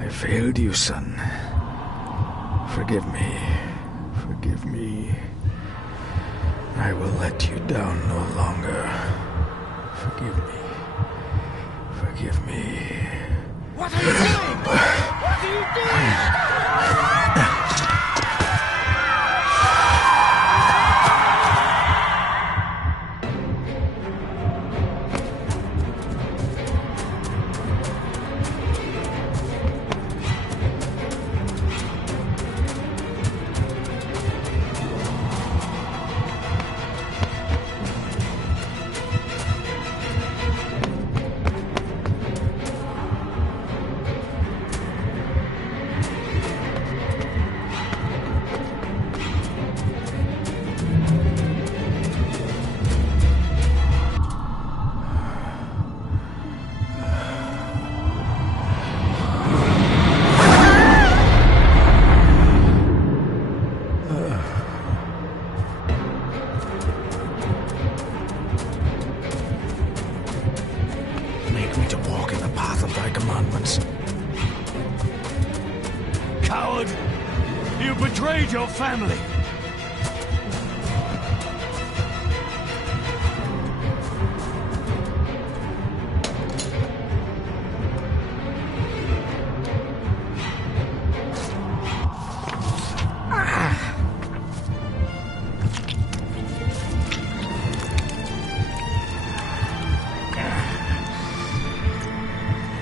I failed you, son. Forgive me. Forgive me. I will let you down no longer. Forgive me. Forgive me. What are you doing? What are you doing? Coward! You betrayed your family!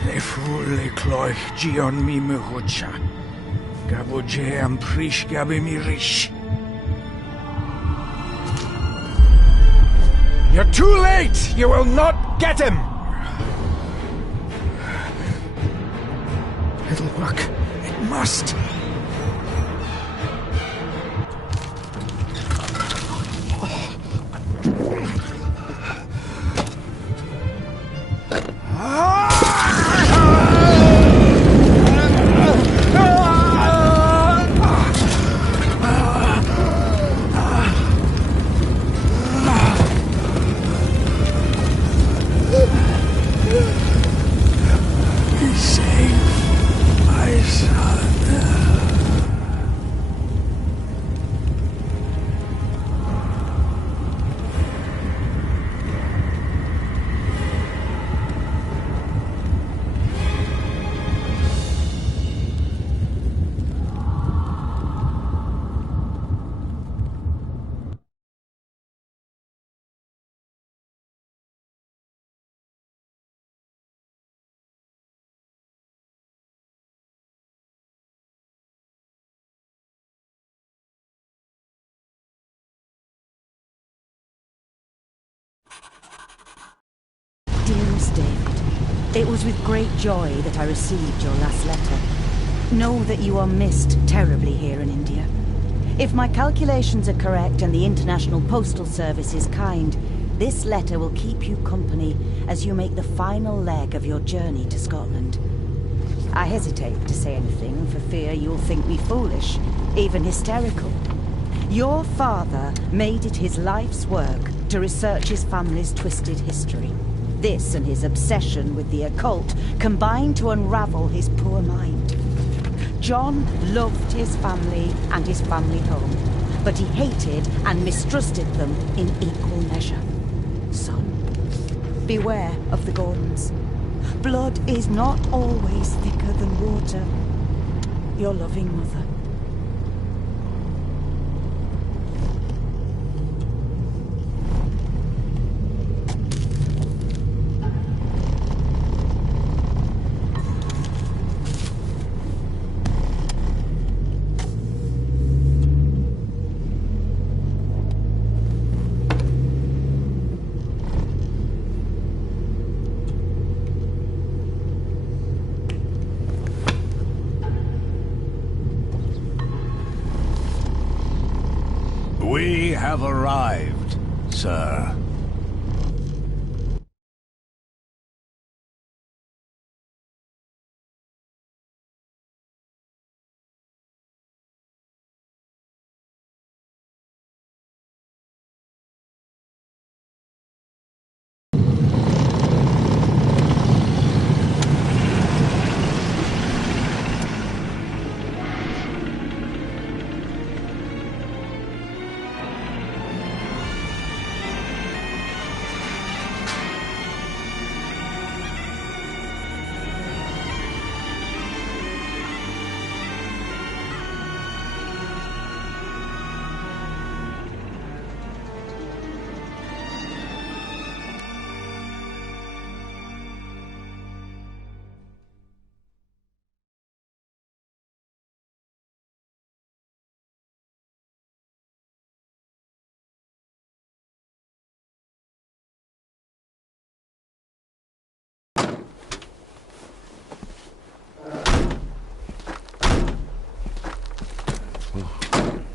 Le fule cloich gion mi mehucha. Gaboje am prish gabe mi rish. You're too late! You will not get him! It'll work. It must. Dearest David, it was with great joy that I received your last letter. Know that you are missed terribly here in India. If my calculations are correct and the International Postal Service is kind, this letter will keep you company as you make the final leg of your journey to Scotland. I hesitate to say anything for fear you'll think me foolish, even hysterical. Your father made it his life's work to research his family's twisted history. This and his obsession with the occult combined to unravel his poor mind. John loved his family and his family home, but he hated and mistrusted them in equal measure. Son, beware of the Gordons. Blood is not always thicker than water. Your loving mother. We have arrived, sir.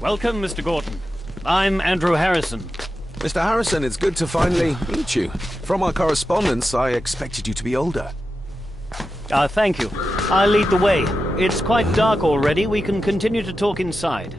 Welcome, Mr. Gordon. I'm Andrew Harrison. Mr. Harrison, it's good to finally meet you. From our correspondence, I expected you to be older. Thank you. I'll lead the way. It's quite dark already. We can continue to talk inside.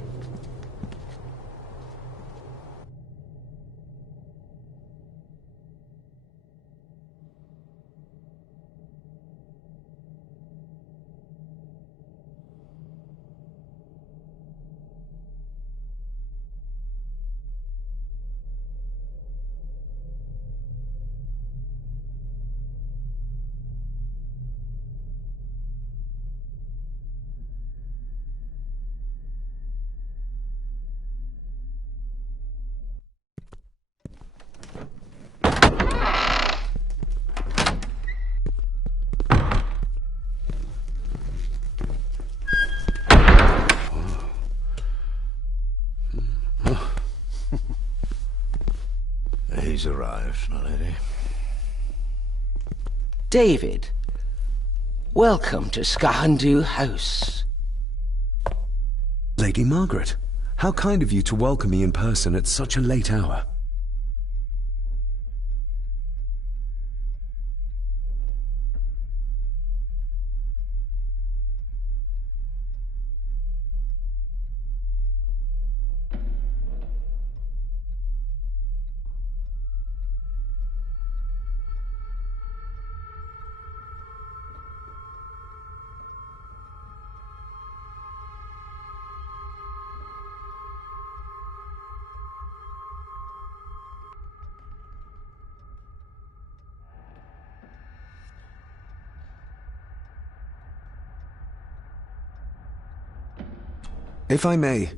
He's arrived, my lady. David, welcome to Skahandu House. Lady Margaret, how kind of you to welcome me in person at such a late hour. If I may,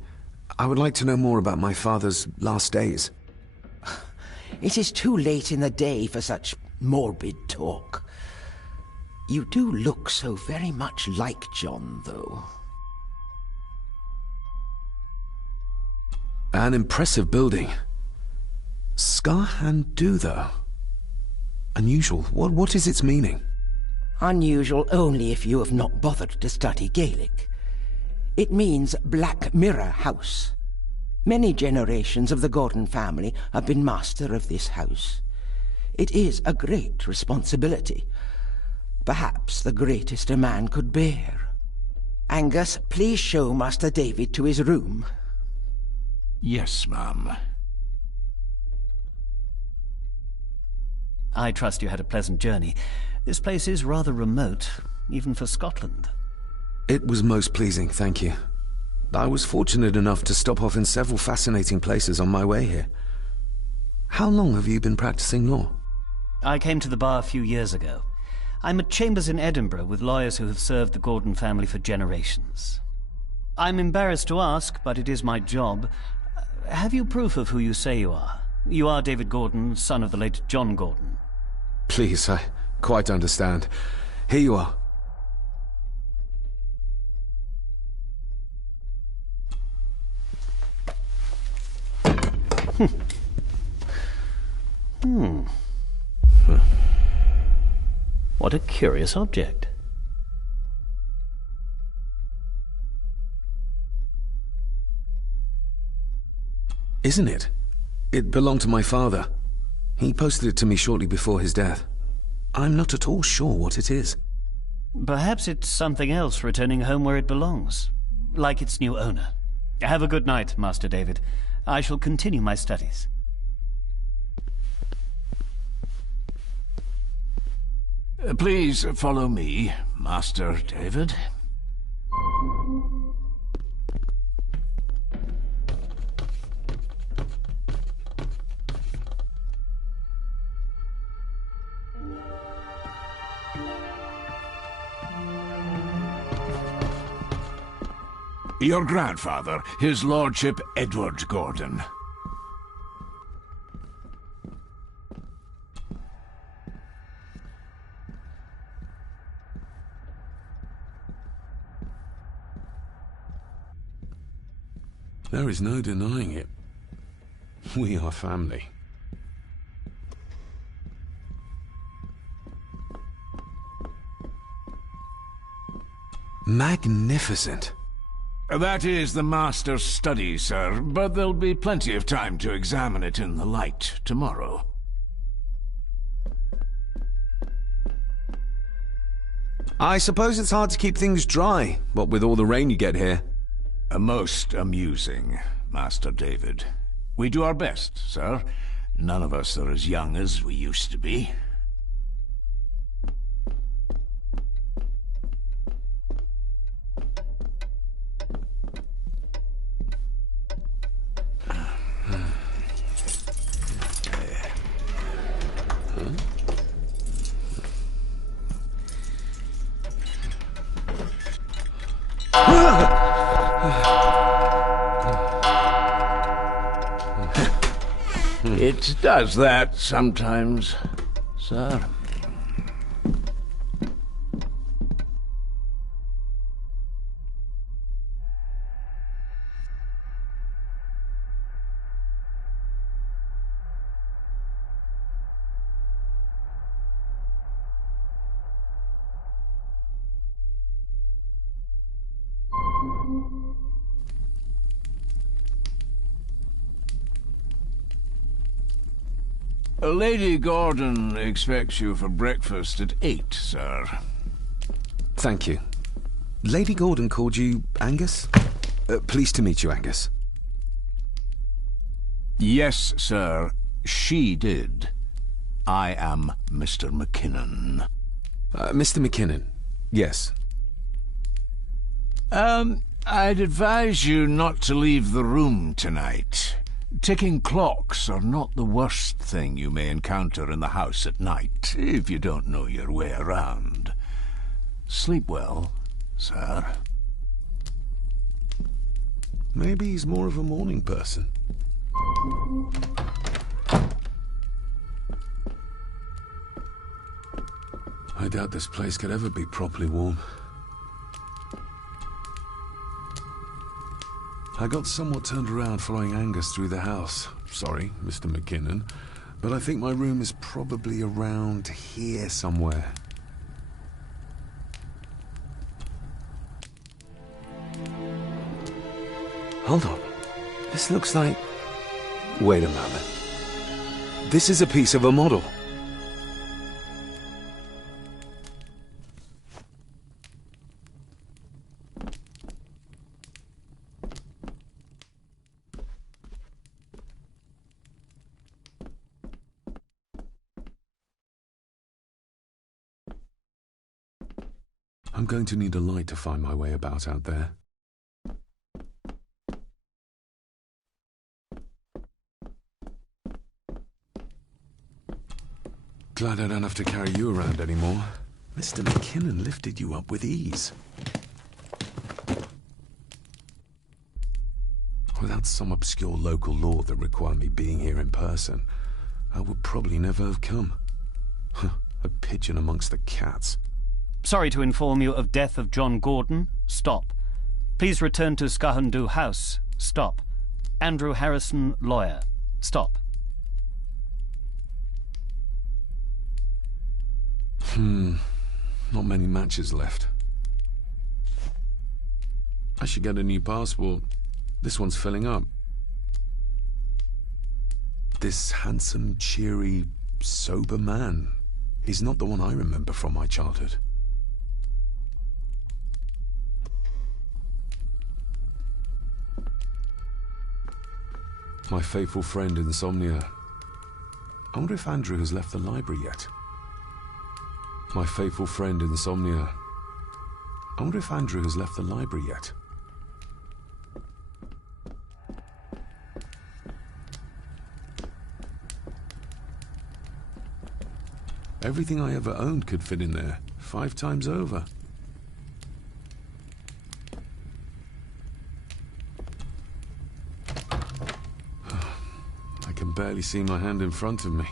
I would like to know more about my father's last days. It is too late in the day for such morbid talk. You do look so very much like John, though. An impressive building. Skahandu, though. Unusual. What is its meaning? Unusual only if you have not bothered to study Gaelic. It means Black Mirror House. Many generations of the Gordon family have been master of this house. It is a great responsibility. Perhaps the greatest a man could bear. Angus, please show Master David to his room. Yes, ma'am. I trust you had a pleasant journey. This place is rather remote, even for Scotland. It was most pleasing, thank you. I was fortunate enough to stop off in several fascinating places on my way here. How long have you been practicing law? I came to the bar a few years ago. I'm at Chambers in Edinburgh with lawyers who have served the Gordon family for generations. I'm embarrassed to ask, but it is my job. Have you proof of who you say you are? You are David Gordon, son of the late John Gordon. Please, I quite understand. Here you are. What a curious object. Isn't it? It belonged to my father. He posted it to me shortly before his death. I'm not at all sure what it is. Perhaps it's something else returning home where it belongs, like its new owner. Have a good night, Master David. I shall continue my studies. Please follow me, Master David. Your grandfather, His Lordship Edward Gordon. There is no denying it. We are family. Magnificent. That is the Master's study, sir, but there'll be plenty of time to examine it in the light tomorrow. I suppose it's hard to keep things dry, what with all the rain you get here. Most amusing, Master David. We do our best, sir. None of us are as young as we used to be. It does that sometimes, sir. Lady Gordon expects you for breakfast at 8, sir. Thank you. Lady Gordon called you Angus? Pleased to meet you, Angus. Yes, sir. She did. I am Mr. McKinnon. Mr. McKinnon, yes. I'd advise you not to leave the room tonight. Ticking clocks are not the worst thing you may encounter in the house at night, if you don't know your way around. Sleep well, sir. Maybe he's more of a morning person. I doubt this place could ever be properly warm. I got somewhat turned around following Angus through the house. Sorry, Mr. McKinnon, but I think my room is probably around here somewhere. Hold on. This looks like... Wait a moment. This is a piece of a model. I'm going to need a light to find my way about out there. Glad I don't have to carry you around anymore. Mr. McKinnon lifted you up with ease. Without some obscure local law that required me being here in person, I would probably never have come. A pigeon amongst the cats. Sorry to inform you of death of John Gordon. Stop. Please return to Skahandu House. Stop. Andrew Harrison, lawyer. Stop. Not many matches left. I should get a new passport. This one's filling up. This handsome, cheery, sober man is not the one I remember from my childhood. My faithful friend Insomnia. I wonder if Andrew has left the library yet. My faithful friend Insomnia. I wonder if Andrew has left the library yet. Everything I ever owned could fit in there, 5 times over. I can barely see my hand in front of me.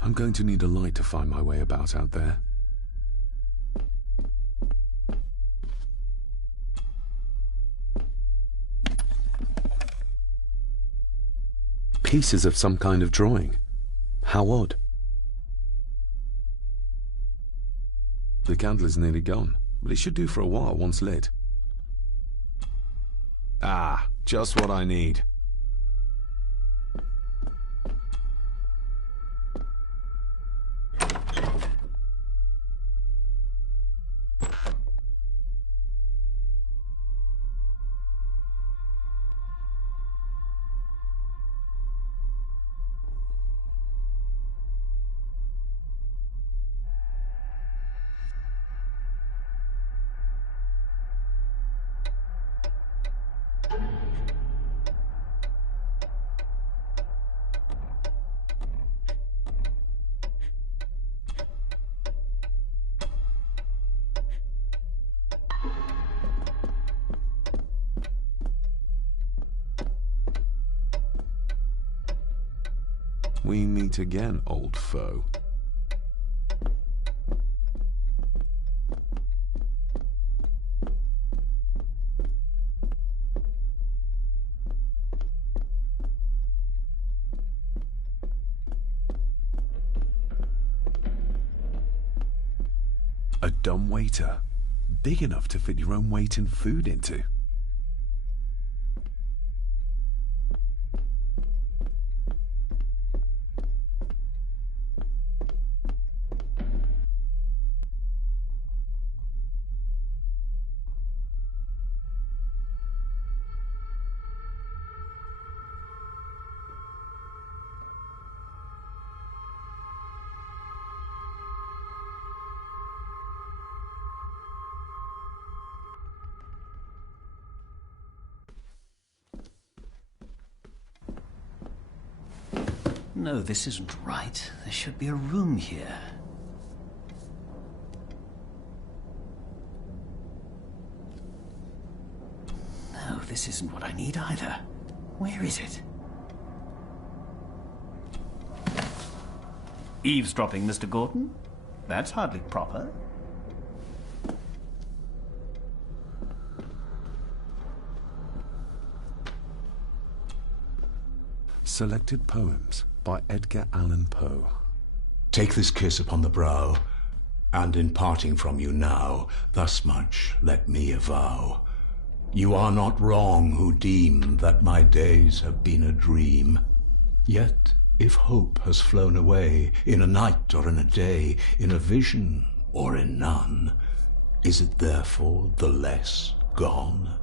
I'm going to need a light to find my way about out there. Pieces of some kind of drawing. How odd. The candle is nearly gone, but it should do for a while once lit. Ah, just what I need. We meet again, old foe. A dumb waiter, big enough to fit your own weight and food into. No, this isn't right. There should be a room here. No, this isn't what I need either. Where is it? Eavesdropping, Mr. Gordon? That's hardly proper. Selected Poems by Edgar Allan Poe. Take this kiss upon the brow, and in parting from you now, thus much let me avow. You are not wrong who deem that my days have been a dream. Yet, if hope has flown away, in a night or in a day, in a vision or in none, is it therefore the less gone?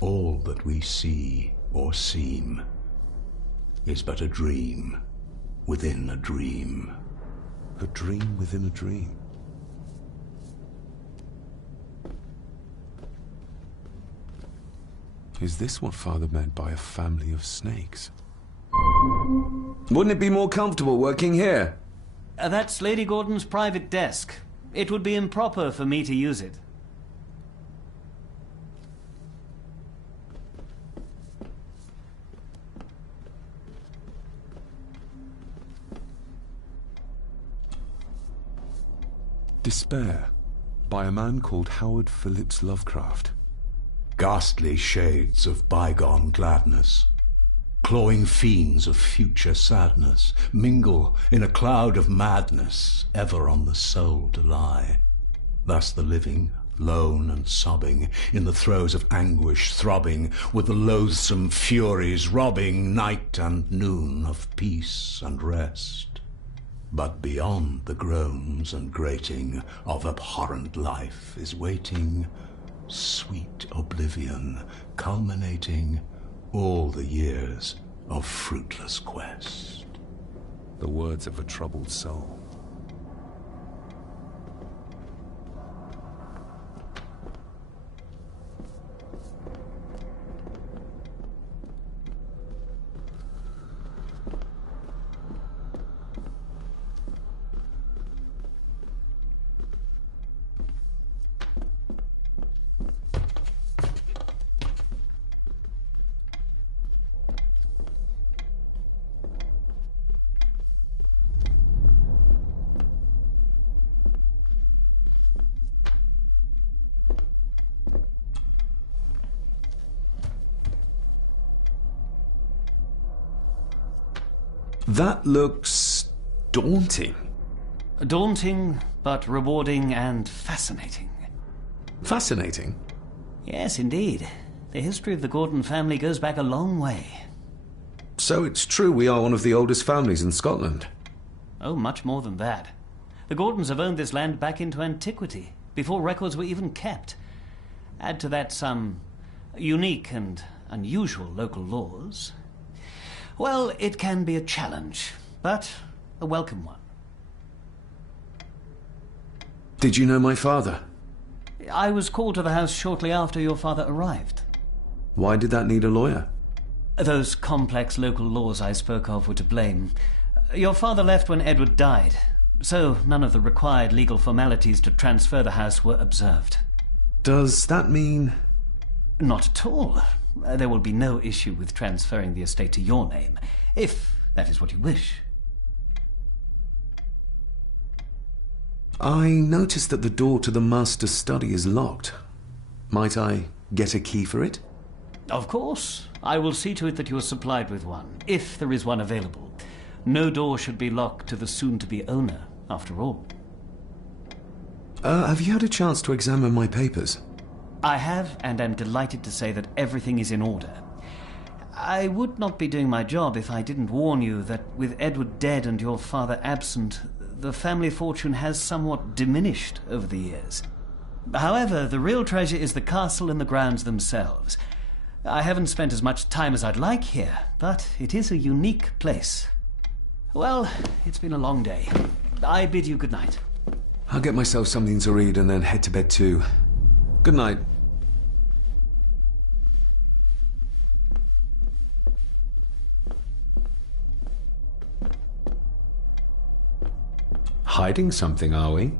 All that we see or seem is but a dream within a dream. A dream within a dream. Is this what Father meant by a family of snakes? Wouldn't it be more comfortable working here? That's Lady Gordon's private desk. It would be improper for me to use it. Despair, by a man called Howard Phillips Lovecraft. Ghastly shades of bygone gladness, clawing fiends of future sadness, mingle in a cloud of madness, ever on the soul to lie. Thus the living, lone and sobbing, in the throes of anguish throbbing, with the loathsome furies robbing night and noon of peace and rest. But beyond the groans and grating of abhorrent life is waiting sweet oblivion, culminating all the years of fruitless quest. The words of a troubled soul. That looks daunting. Daunting, but rewarding and fascinating. Fascinating? Yes, indeed. The history of the Gordon family goes back a long way. So it's true we are one of the oldest families in Scotland? Oh, much more than that. The Gordons have owned this land back into antiquity, before records were even kept. Add to that some unique and unusual local laws. Well, it can be a challenge, but a welcome one. Did you know my father? I was called to the house shortly after your father arrived. Why did that need a lawyer? Those complex local laws I spoke of were to blame. Your father left when Edward died, so none of the required legal formalities to transfer the house were observed. Does that mean... Not at all. There will be no issue with transferring the estate to your name, if that is what you wish. I noticed that the door to the master's study is locked. Might I get a key for it? Of course. I will see to it that you are supplied with one, if there is one available. No door should be locked to the soon-to-be owner, after all. Have you had a chance to examine my papers? I have, and am delighted to say that everything is in order. I would not be doing my job if I didn't warn you that with Edward dead and your father absent, the family fortune has somewhat diminished over the years. However, the real treasure is the castle and the grounds themselves. I haven't spent as much time as I'd like here, but it is a unique place. Well, it's been a long day. I bid you good night. I'll get myself something to read and then head to bed too. Good night. Hiding something, are we?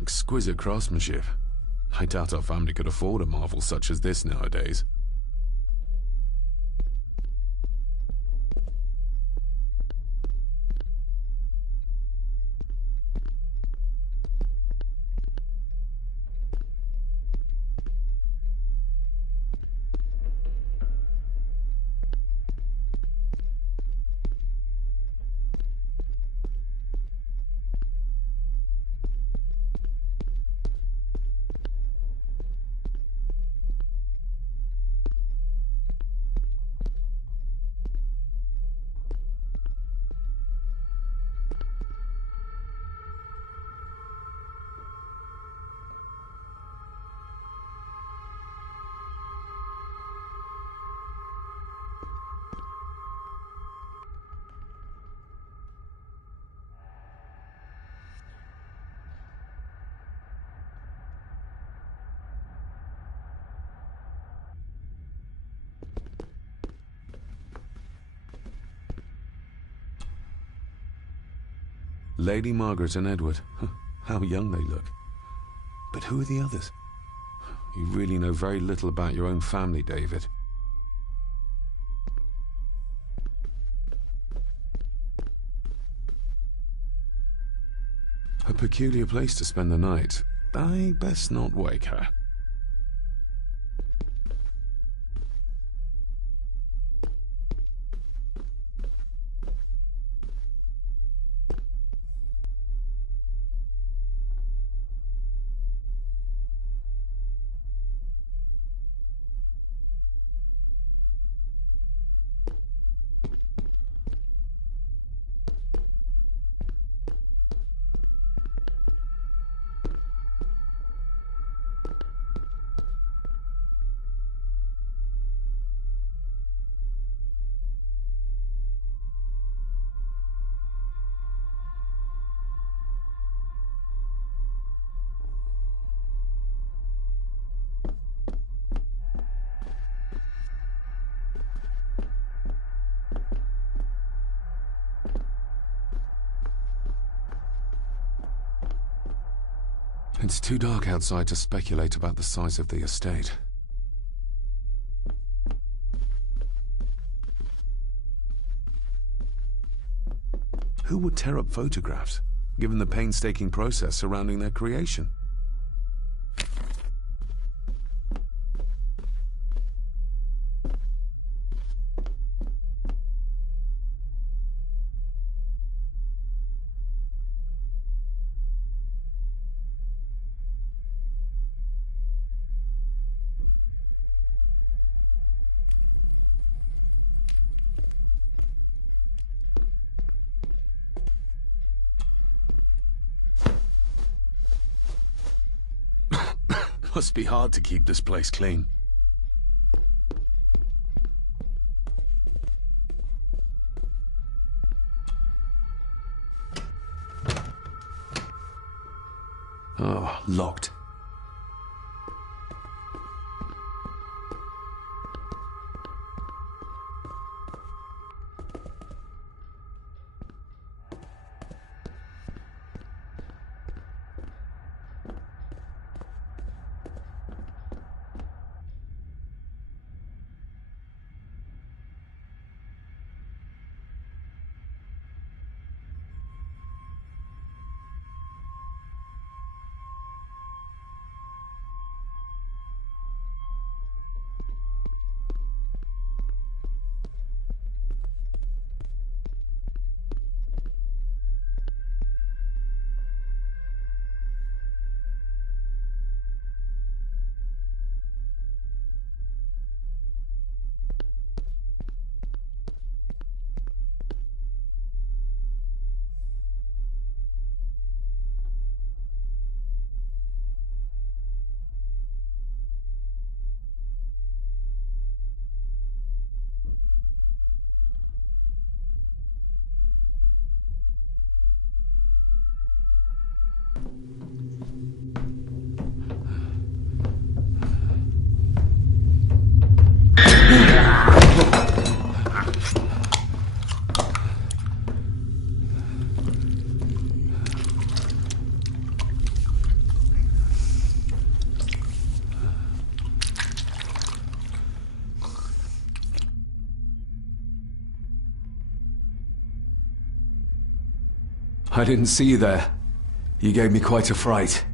Exquisite craftsmanship. I doubt our family could afford a marvel such as this nowadays. Lady Margaret and Edward. How young they look. But who are the others? You really know very little about your own family, David. A peculiar place to spend the night. I best not wake her. It's too dark outside to speculate about the size of the estate. Who would tear up photographs, given the painstaking process surrounding their creation? Must be hard to keep this place clean. Oh, locked. I didn't see you there. You gave me quite a fright.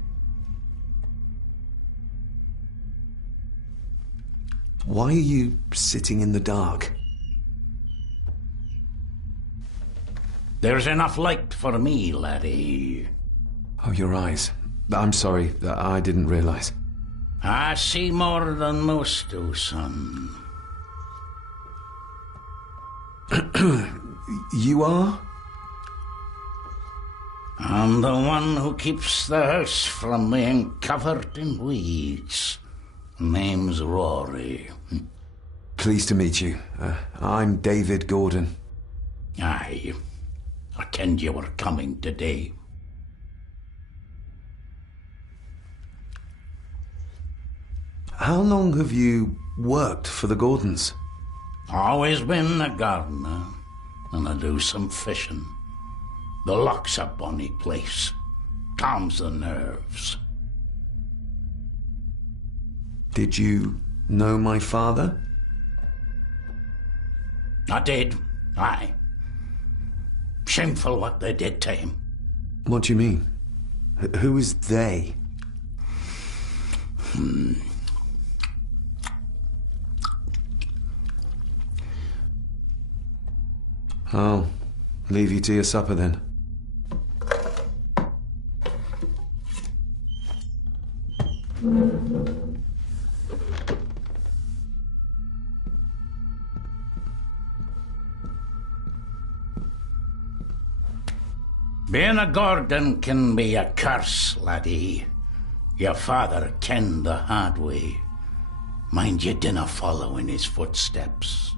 Why are you sitting in the dark? There's enough light for me, laddie. Oh, your eyes. I'm sorry, I didn't realize. I see more than most do, son. You are? I'm the one who keeps the house from being covered in weeds. Name's Rory. Pleased to meet you. I'm David Gordon. Aye. I kenned you were coming today. How long have you worked for the Gordons? Always been a gardener, and I do some fishing. The lock's a bonny place. Calms the nerves. Did you know my father? I did, aye. Shameful what they did to him. What do you mean? Who is they? I'll leave you to your supper then. Being a Gordon can be a curse, laddie. Your father kenned the hard way. Mind you dinna follow in his footsteps.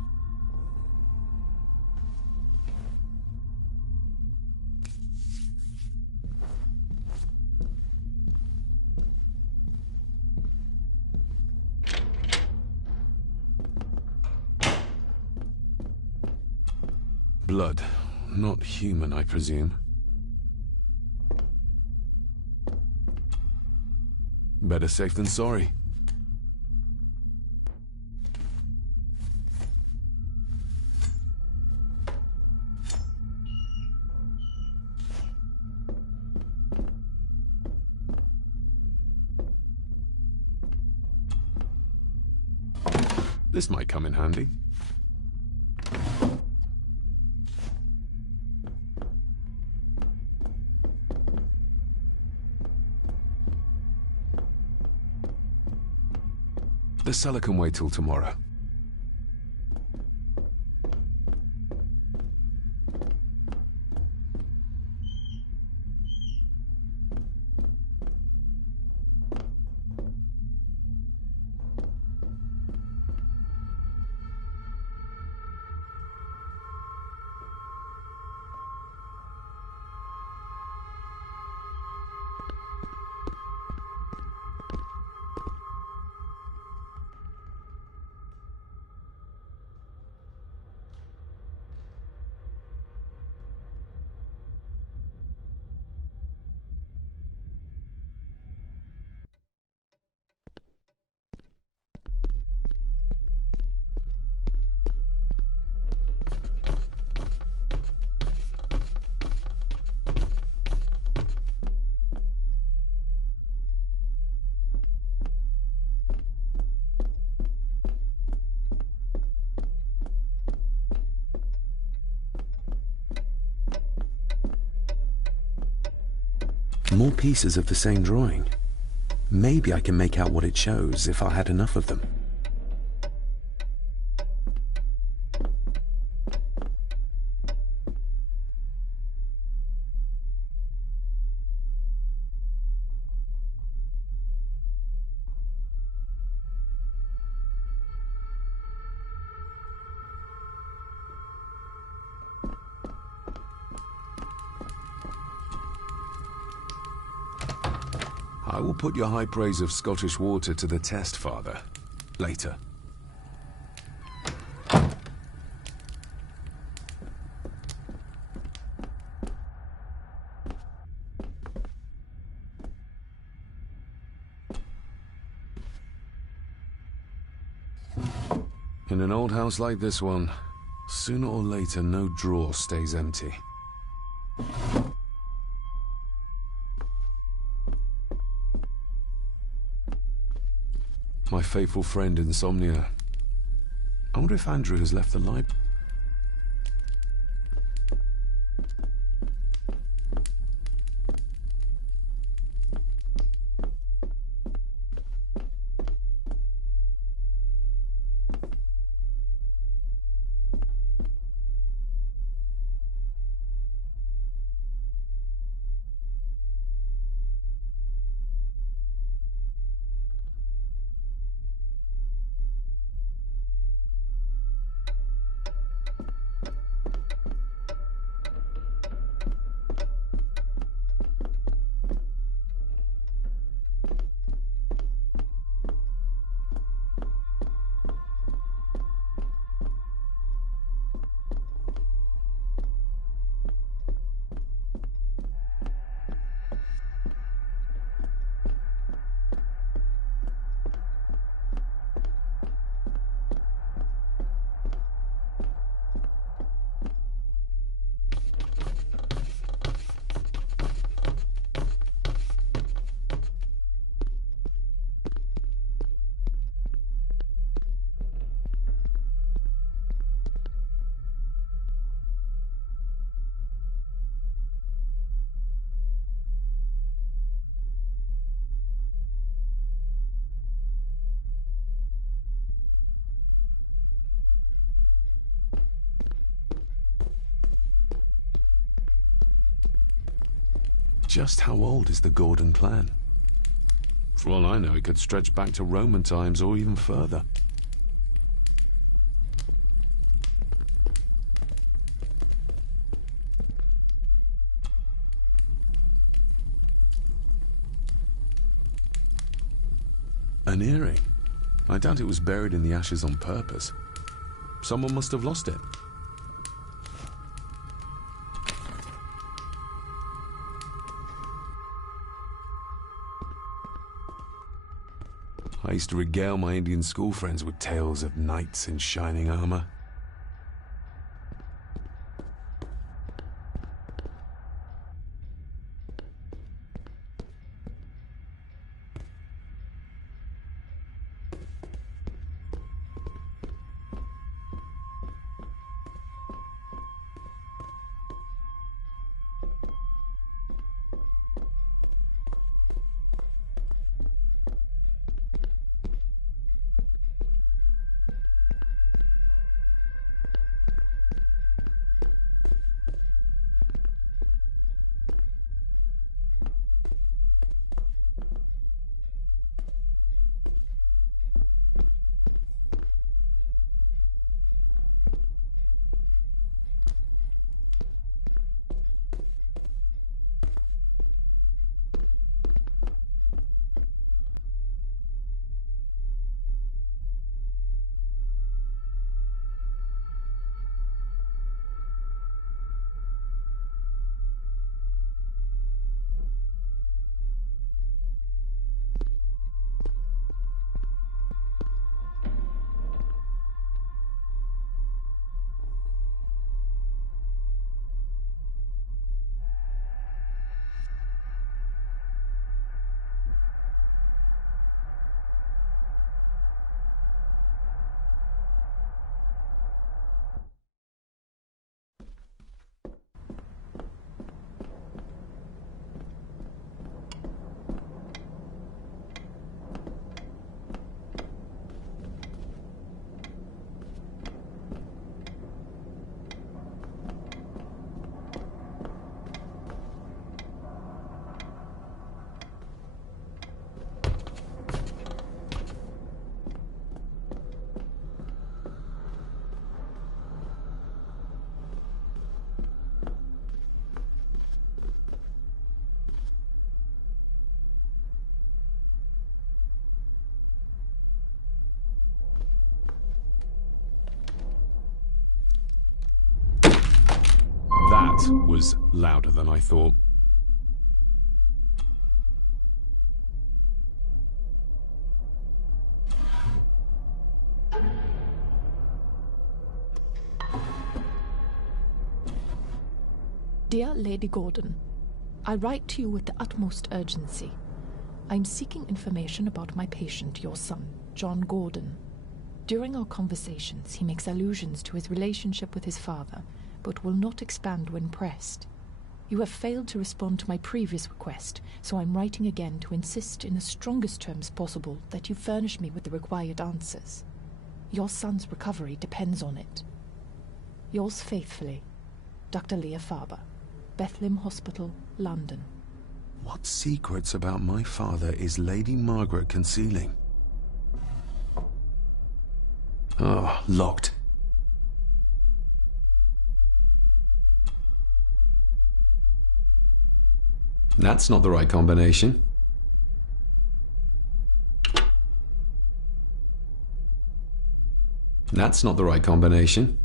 Blood. Not human, I presume. Better safe than sorry. This might come in handy. The cellar can wait till tomorrow. More pieces of the same drawing. Maybe I can make out what it shows if I had enough of them. I will put your high praise of Scottish water to the test, Father. Later. In an old house like this one, sooner or later no drawer stays empty. My faithful friend Insomnia. I wonder if Andrew has left the library. just how old is the Gordon clan? For all I know, it could stretch back to Roman times or even further. An earring. I doubt it was buried in the ashes on purpose. Someone must have lost it. I used to regale my Indian school friends with tales of knights in shining armor. That was louder than I thought. Dear Lady Gordon, I write to you with the utmost urgency. I am seeking information about my patient, your son, John Gordon. During our conversations, he makes allusions to his relationship with his father, but will not expand when pressed. You have failed to respond to my previous request, so I'm writing again to insist in the strongest terms possible that you furnish me with the required answers. Your son's recovery depends on it. Yours faithfully, Dr. Leah Farber, Bethlehem Hospital, London. What secrets about my father is Lady Margaret concealing? Oh, locked. That's not the right combination. That's not the right combination.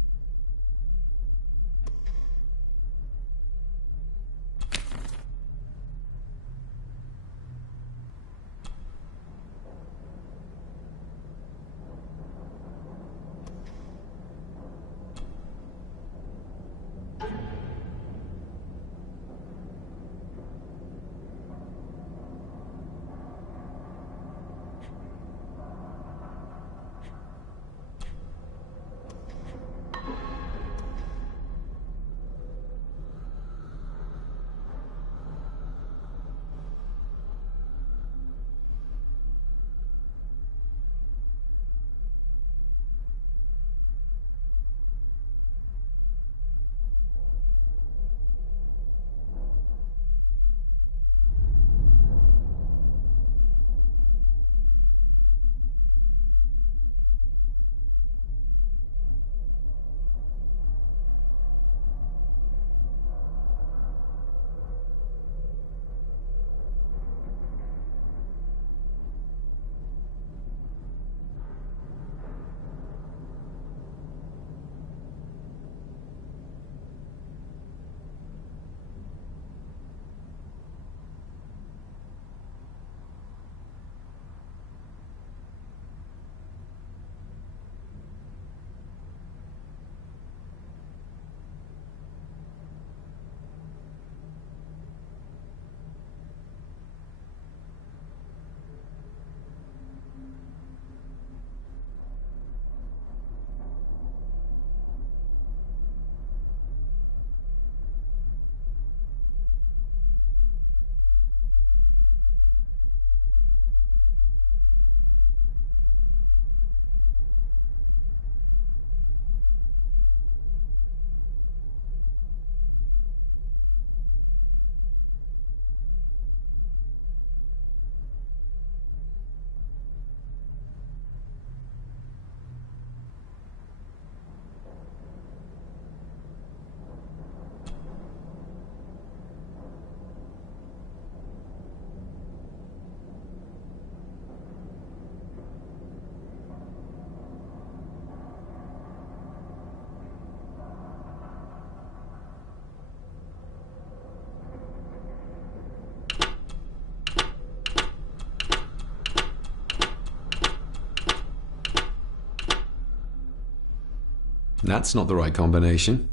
That's not the right combination.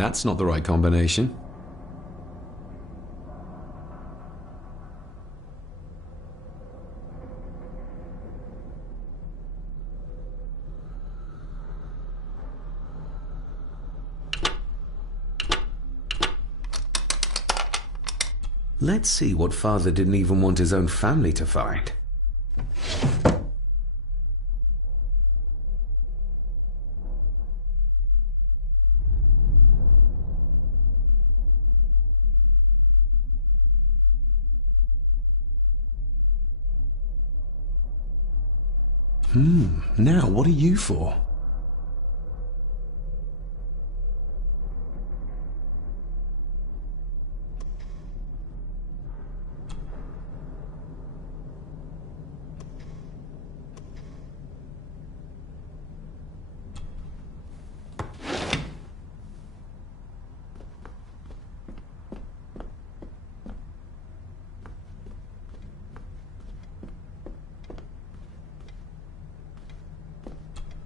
That's not the right combination. Let's see what Father didn't even want his own family to find. Now what are you for?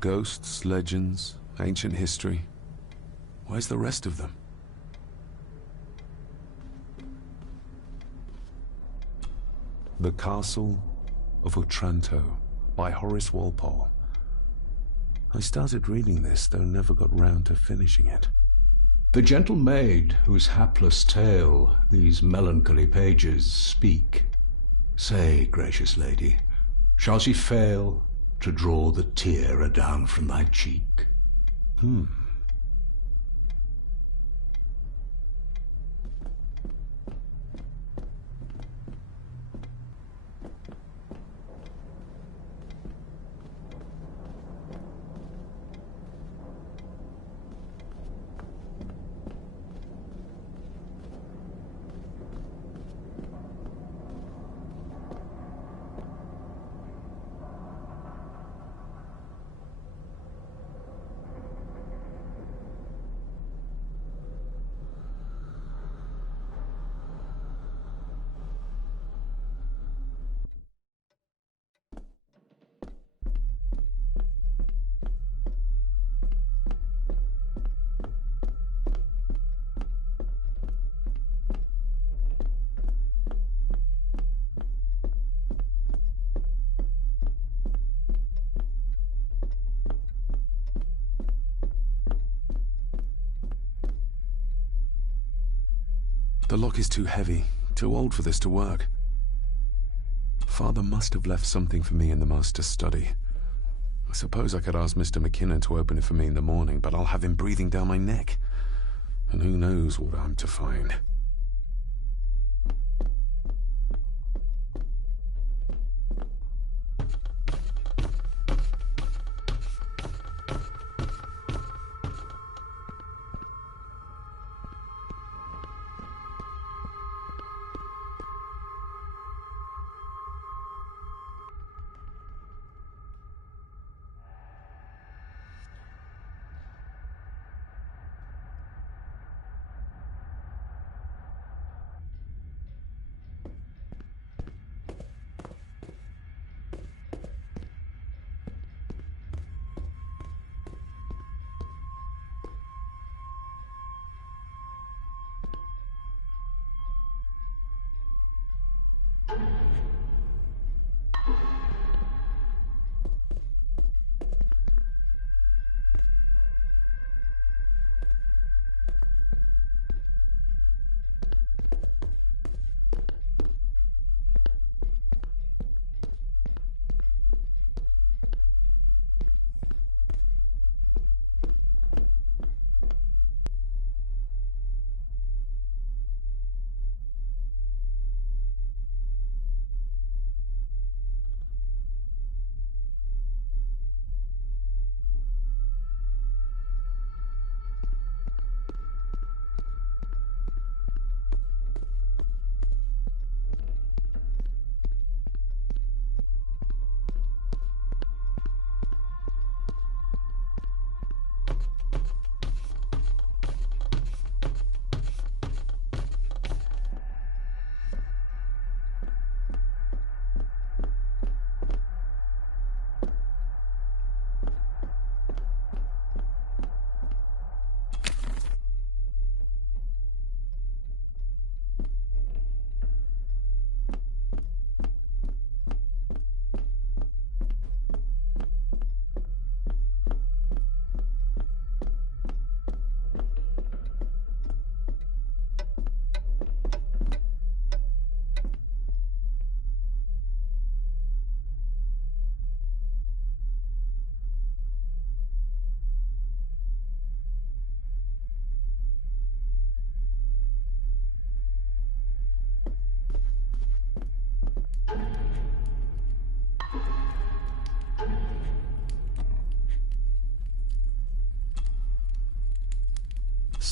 Ghosts, legends, ancient history. Where's the rest of them? The Castle of Otranto by Horace Walpole. I started reading this, though never got round to finishing it. The gentle maid whose hapless tale these melancholy pages speak. Say, gracious lady, shall she fail to draw the tear adown from thy cheek? The lock is too heavy, too old for this to work. Father must have left something for me in the master's study. I suppose I could ask Mr. McKinnon to open it for me in the morning, but I'll have him breathing down my neck. And who knows what I'm to find.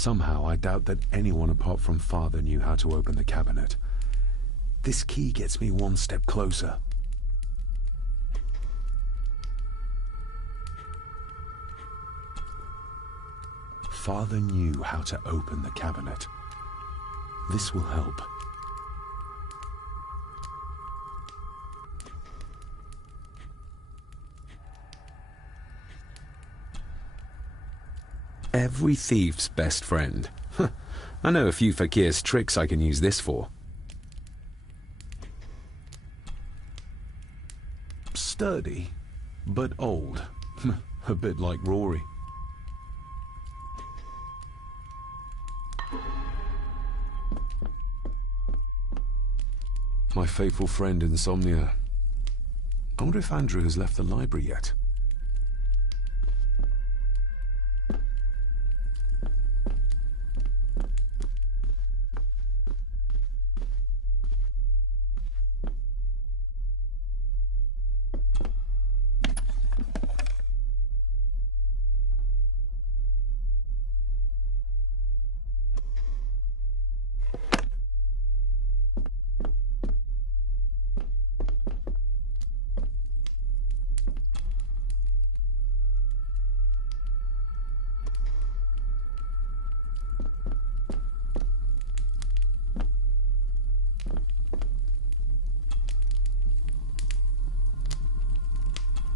Somehow, I doubt that anyone apart from Father knew how to open the cabinet. This key gets me one step closer. Father knew how to open the cabinet. This will help. Every thief's best friend. I know a few fakir's tricks I can use this for. Sturdy, but old. A bit like Rory. My faithful friend Insomnia. I wonder if Andrew has left the library yet.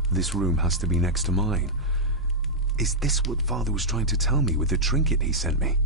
This room has to be next to mine. Is this what Father was trying to tell me with the trinket he sent me?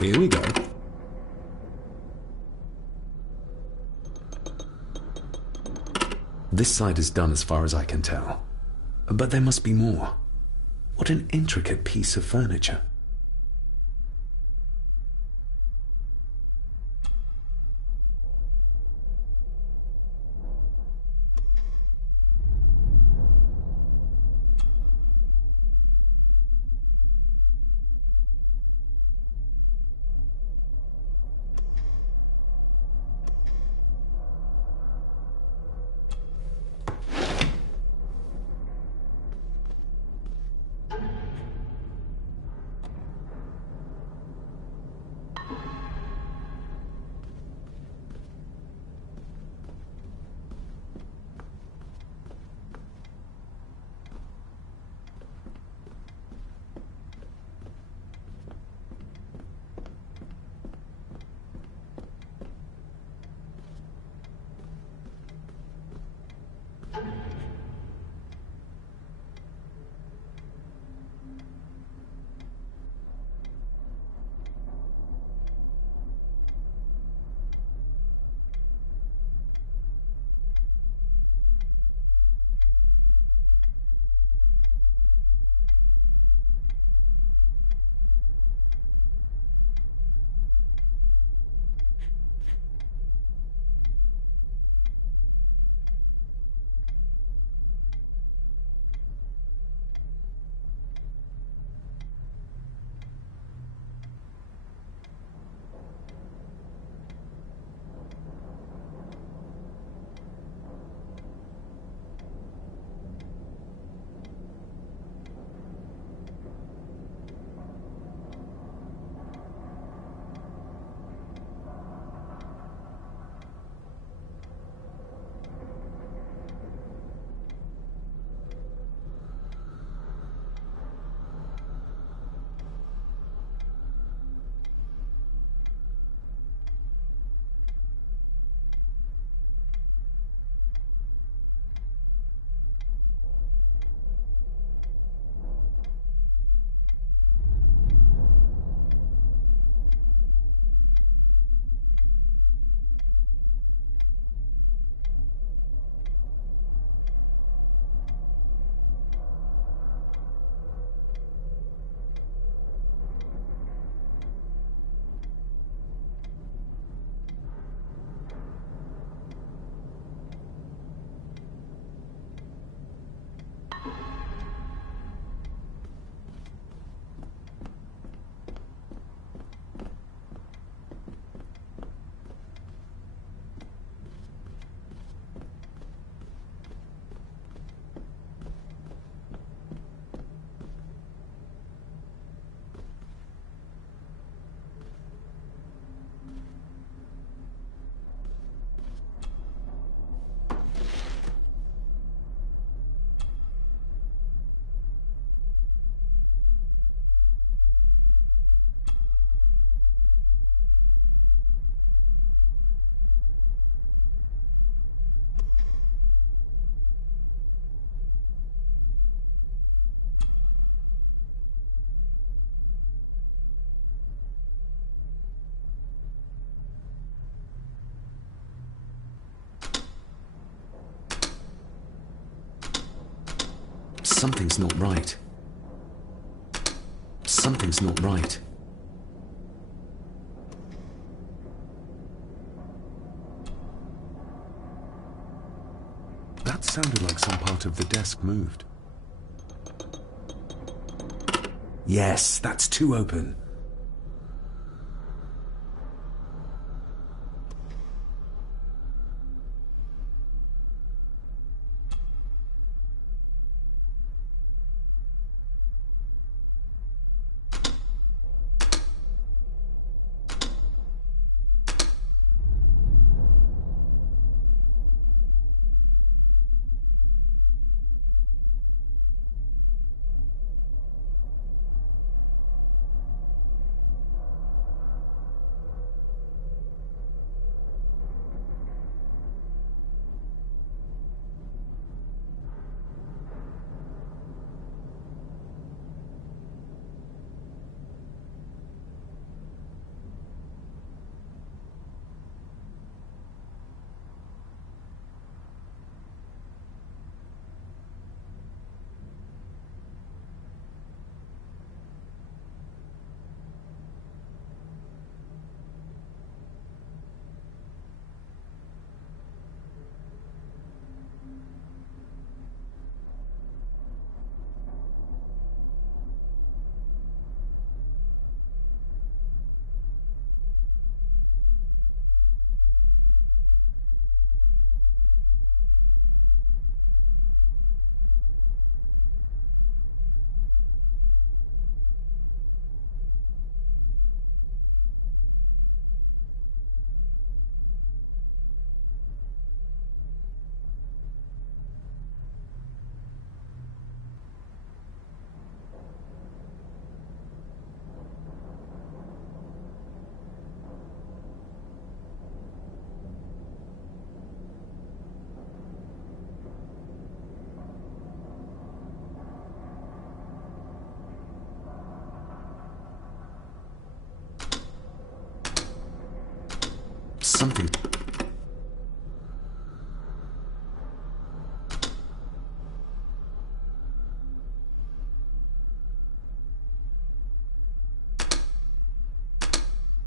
Here we go. This side is done as far as I can tell. But there must be more. What an intricate piece of furniture. Something's not right. Something's not right. That sounded like some part of the desk moved. Yes, that's too open. Something...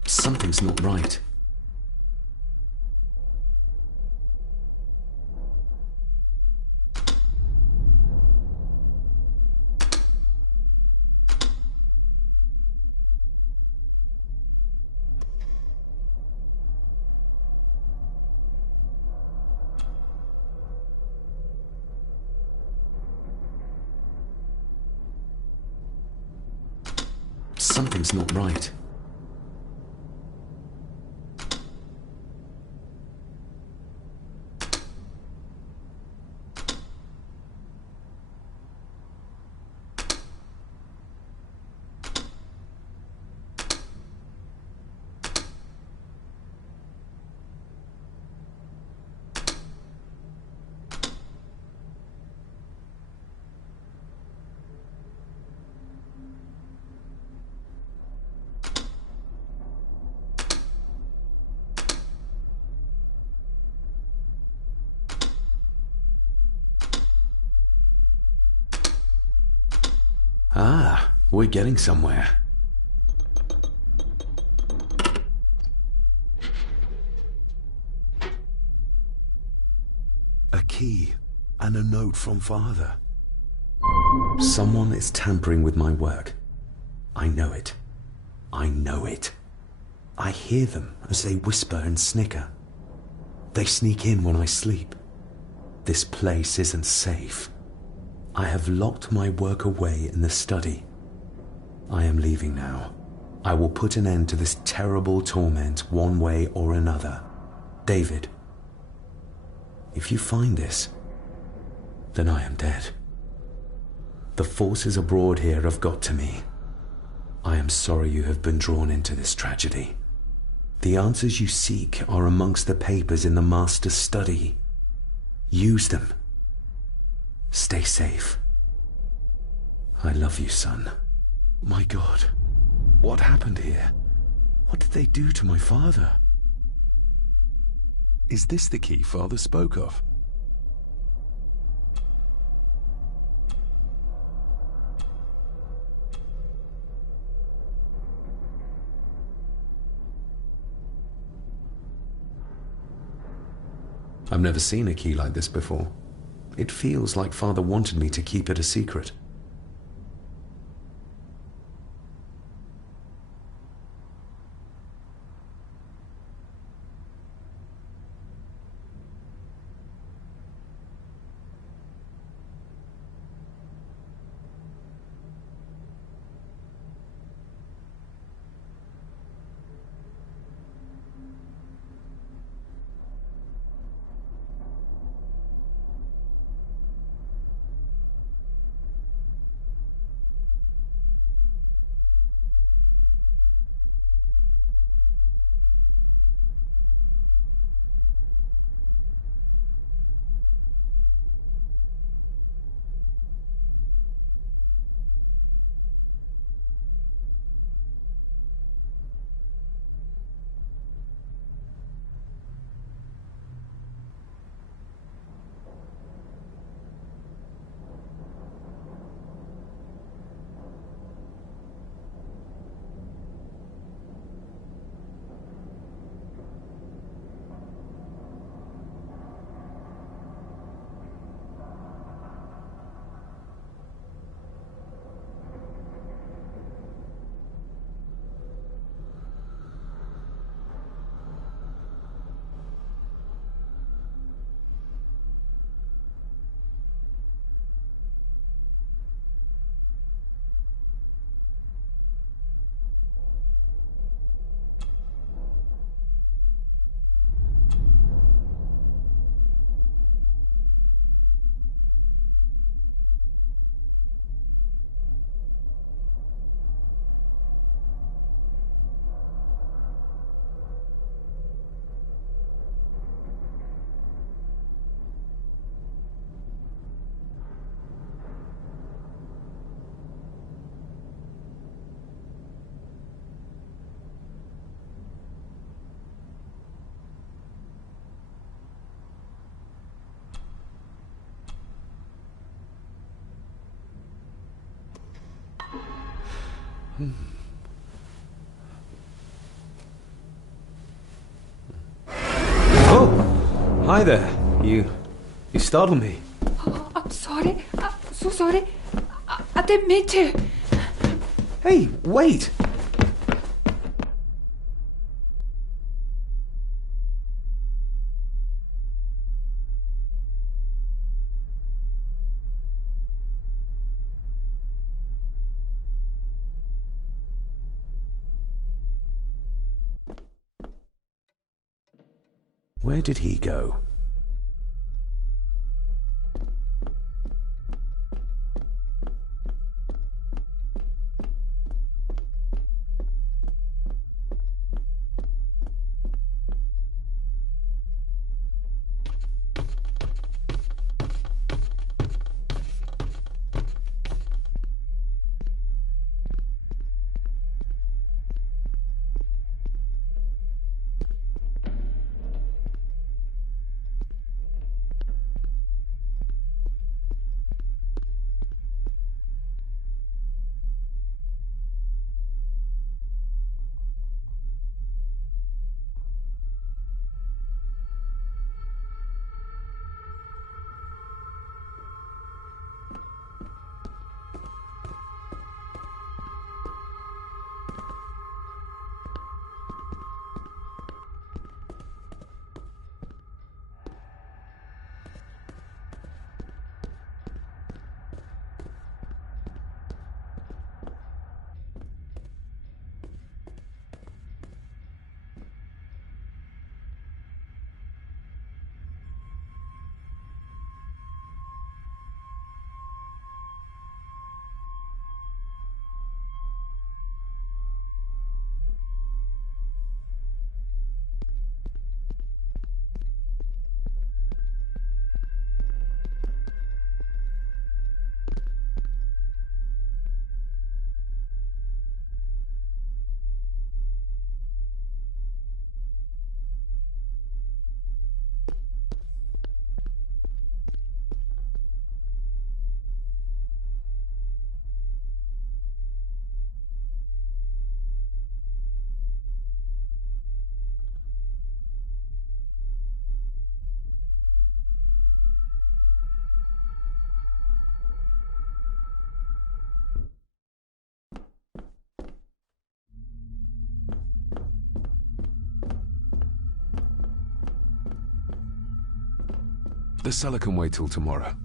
Something's not right. Something's not right. Ah, we're getting somewhere. A key and a note from Father. Someone is tampering with my work. I know it. I know it. I hear them as they whisper and snicker. They sneak in when I sleep. This place isn't safe. I have locked my work away in the study. I am leaving now. I will put an end to this terrible torment one way or another. David, if you find this, then I am dead. The forces abroad here have got to me. I am sorry you have been drawn into this tragedy. The answers you seek are amongst the papers in the Master's study. Use them. Stay safe. I love you, son. My God, what happened here? What did they do to my father? Is this the key Father spoke of? I've never seen a key like this before. It feels like Father wanted me to keep it a secret. Oh, hi there. You startled me. Oh, I'm sorry. I'm so sorry. I didn't mean to. Hey, wait. Where did he go? The cellar can wait till tomorrow.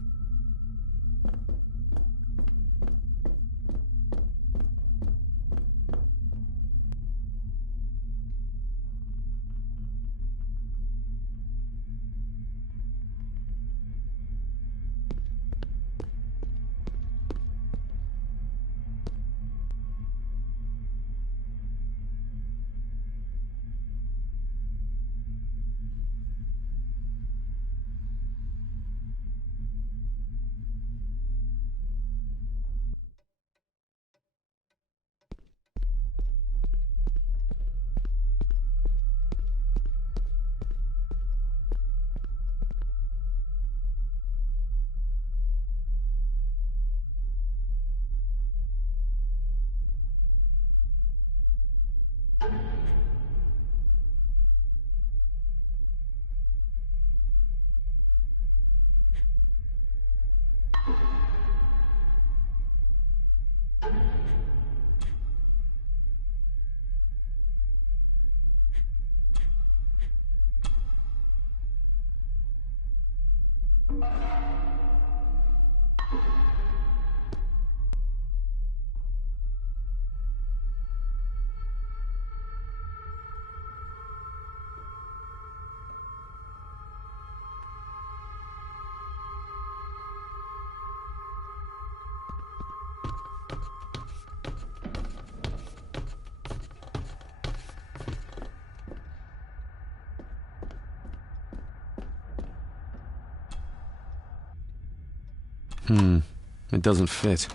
It doesn't fit.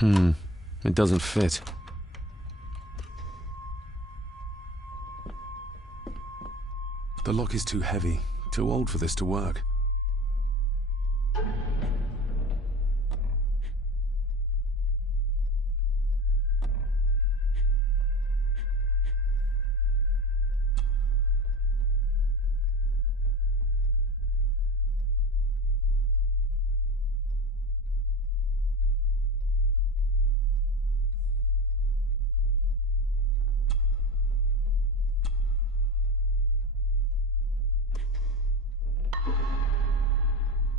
It doesn't fit. The lock is too heavy, too old for this to work.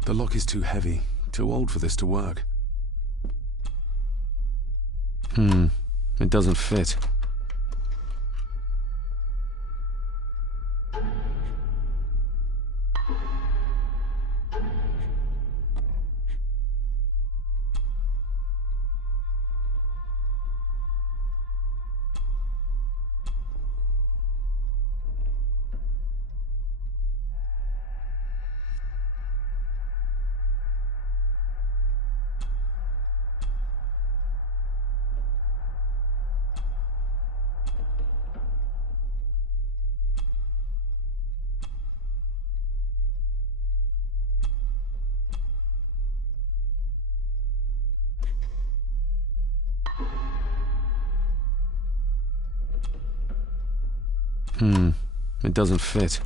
The lock is too heavy, too old for this to work. It doesn't fit. It doesn't fit.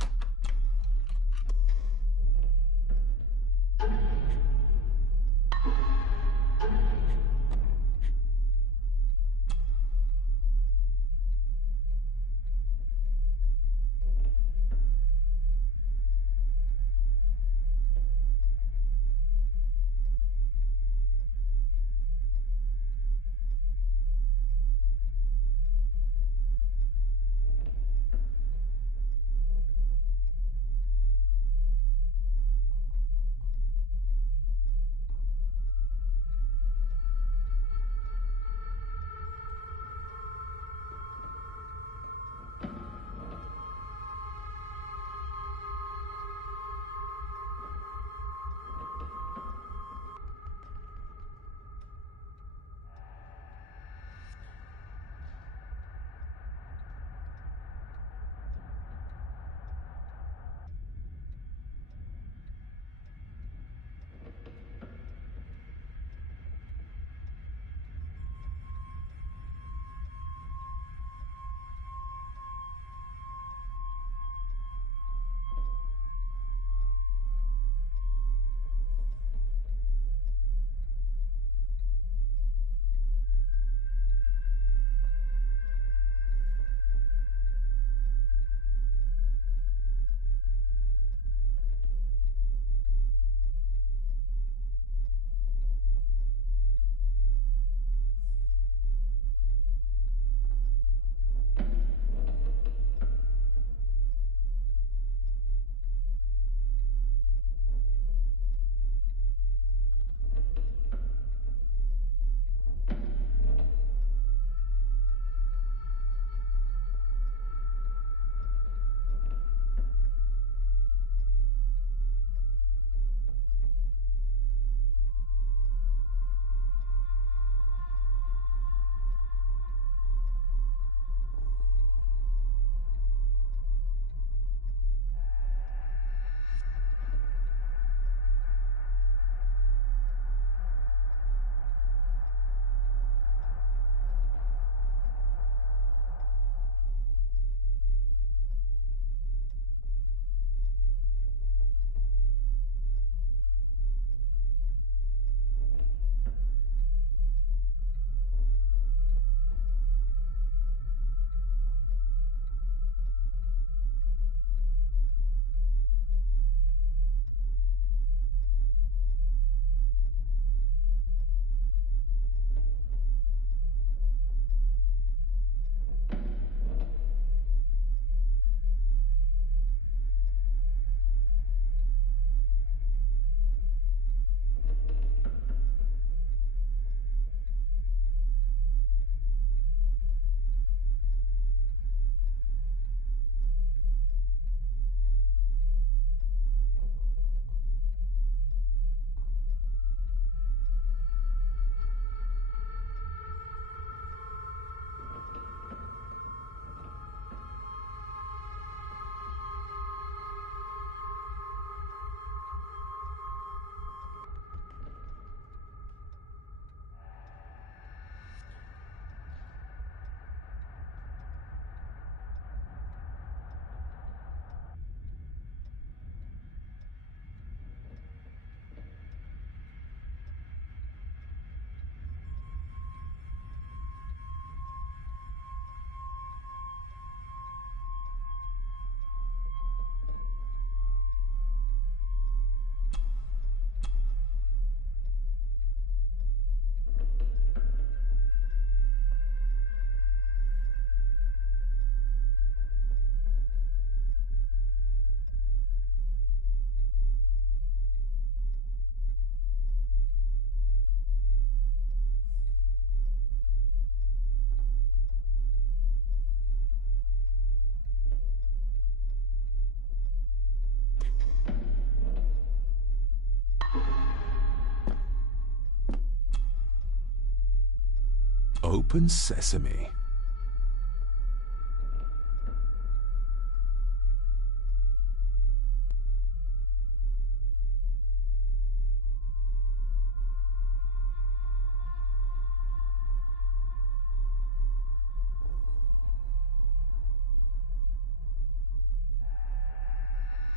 Open sesame.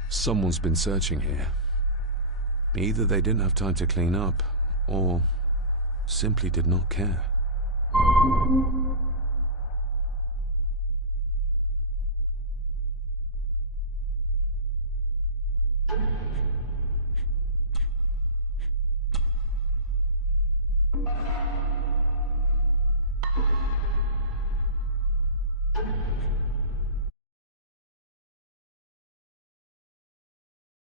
Someone's been searching here. Either they didn't have time to clean up, or simply did not care.